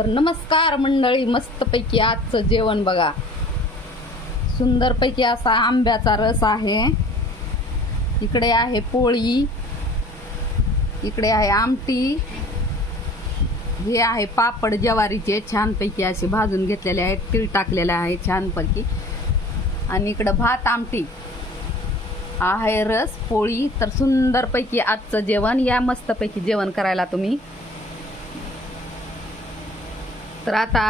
तर नमस्कार मंडळी, मस्तपैकी आजचं जेवण बघा. सुंदरपैकी असा आंब्याचा रस आहे. इकडे आहे पोळी, इकडे आहे आमटी, हे आहे पापड ज्वारीचे छानपैकी असे भाजून घेतलेले आहेत, तीळ टाकलेले आहे छानपैकी. आणि इकडं भात आमटी आहे, रस पोळी. तर सुंदरपैकी आजचं जेवण. या मस्तपैकी जेवण करायला तुम्ही. तर आता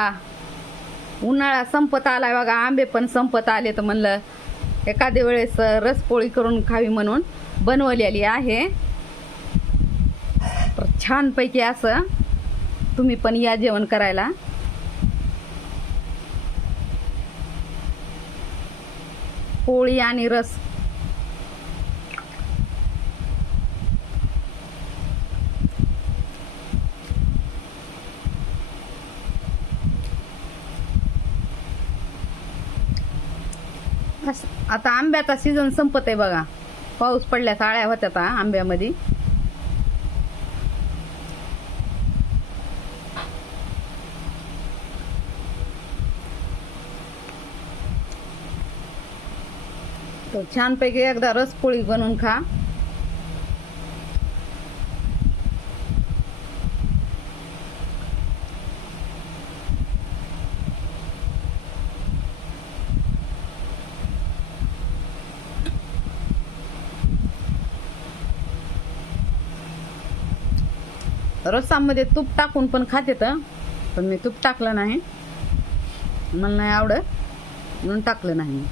उन्हाळा संपत आलाय बघा, आंबे पण संपत आले, तर म्हणलं एखाद्या वेळेस रसपोळी करून खावी म्हणून बनवलेली आहे. तर छानपैकी असं तुम्ही पण या जेवण करायला. पोळी आणि रस आता आंब्याचा सीझन संपत आहे बघा. पाऊस पडल्या आळ्या होत्या आता आंब्यामध्ये. तर छानपैकी एकदा रसपोळी बनवून खा. रसामध्ये तूप टाकून पण खाते, तर पण मी तूप टाकलं नाही, मला नाही आवडत म्हणून टाकलं नाही.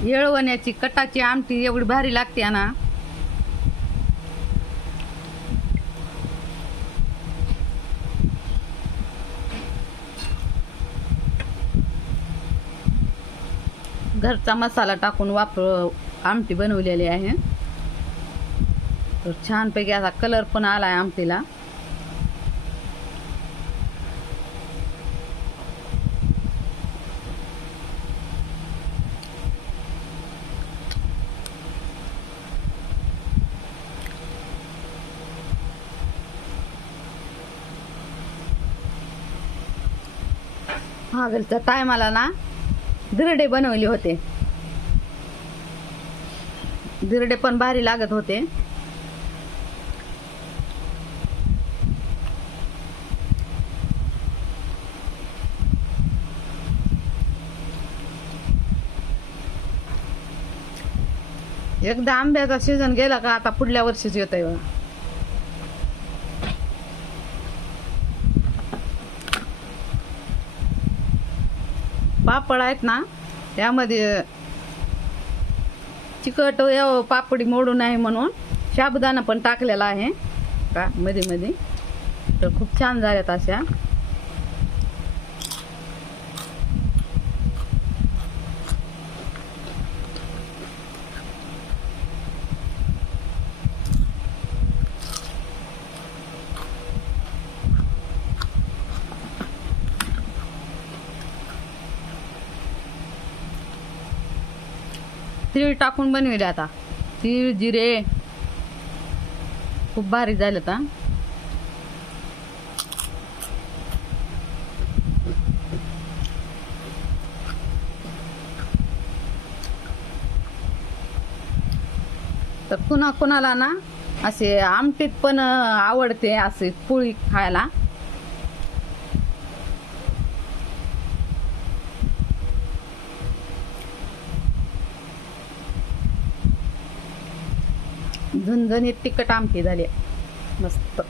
येळवण्याची कटाची आमटी एवढी भारी लागते ना. घरचा मसाला टाकून आमटी बनवलेली आहे. तर छानपैकी असा कलर पण आलाय आमटीला. मागलच्या टायमाला ना धिरडे बनवले होते. धिरडे पण भारी लागत होते. एकदा आंब्याचा सीझन गेला का आता पुढल्या वर्षीच येतोय बघा. पापड आहेत ना, त्यामध्ये चिकट पापडी मोडू नये म्हणून साबुदाणा पण टाकलेला आहे का मध्ये मध्ये. तर खूप छान झाल्यात अशा. तीळ टाकून बनविले आता. तीळ जिरे खूप भारी झालं आता. तर कुणाला ना असे आमटीत पण आवडते असे पोळी खायला. झणझणीत तिखट आमटी झाली मस्त.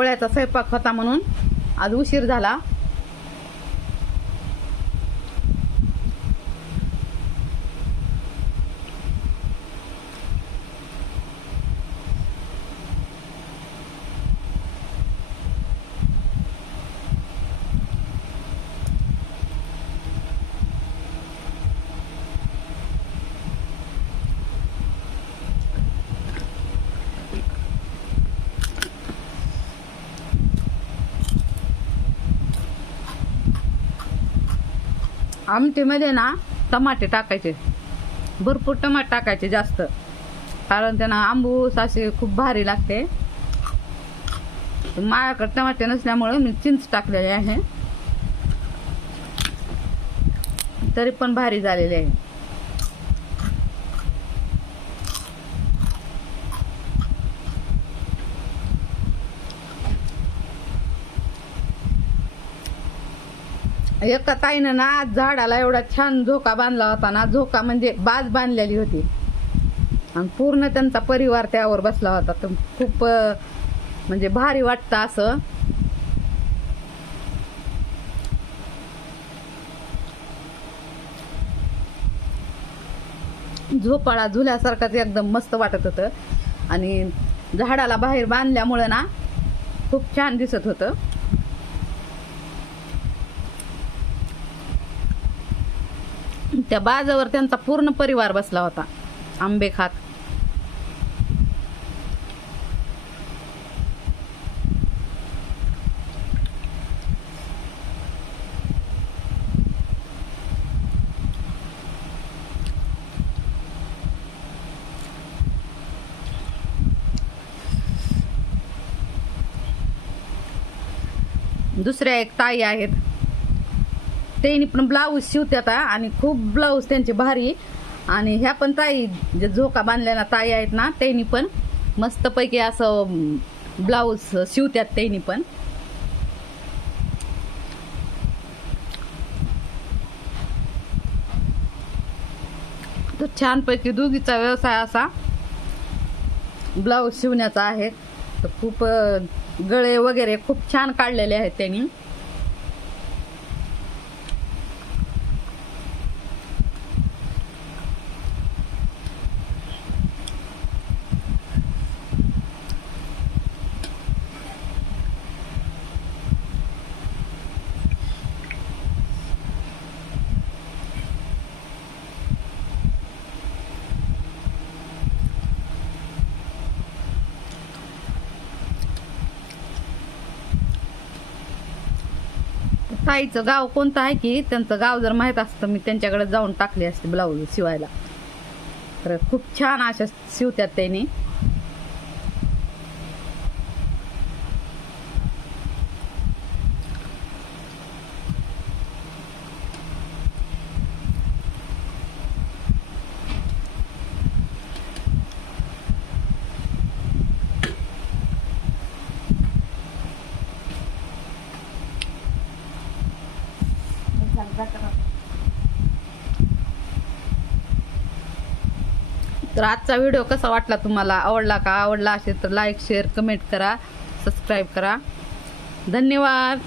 पोळ्याचा स्वयंपाक होता म्हणून आज उशीर झाला. आमटीमध्ये ना टमाटे टाकायचे, भरपूर टमाटे टाकायचे जास्त, कारण त्यांना आंबूस असे खूप भारी लागते. माझ्याकडे टमाटे नसल्यामुळे मी चिंच टाकलेले आहे, तरी पण भारी झालेले आहे. एका ताईनं ना झाडाला एवढा छान झोका बांधला होता ना, झोका म्हणजे बाज बांधलेली होती आणि पूर्ण त्यांचा परिवार त्यावर बसला होता. तर खूप म्हणजे भारी वाटतं असं. झोपाळा झुल्यासारखाच एकदम मस्त वाटत होतं आणि झाडाला बाहेर बांधल्यामुळे ना खूप छान दिसत होतं. त्या बाजावर त्यांचा पूर्ण परिवार बसला होता आंबे खात. दुसऱ्या एक ताई आहेत, त्यांनी पण ब्लाऊज शिवतात आणि खूप ब्लाऊज त्यांचे भारी. आणि ह्या पण ताई जे झोका बांधलेला ताई आहेत ना, त्यांनी पण मस्तपैकी असं ब्लाऊज शिवतात त्यांनी पण. तर छानपैकी दोघीचा व्यवसाय असा ब्लाऊज शिवण्याचा आहे. तर खूप गळे वगैरे खूप छान काढलेले आहेत त्यांनी. ताईचं गाव कोणतं आहे की त्यांचं गाव जर माहीत असतं मी त्यांच्याकडे जाऊन टाकले असते ब्लाऊज शिवायला. तर खूप छान अशा शिवतात त्यांनी. तर आजचा व्हिडिओ कसा वाटला तुम्हाला, आवडला का? आवडला असेल तर लाईक शेअर कमेंट करा, सबस्क्राईब करा. धन्यवाद.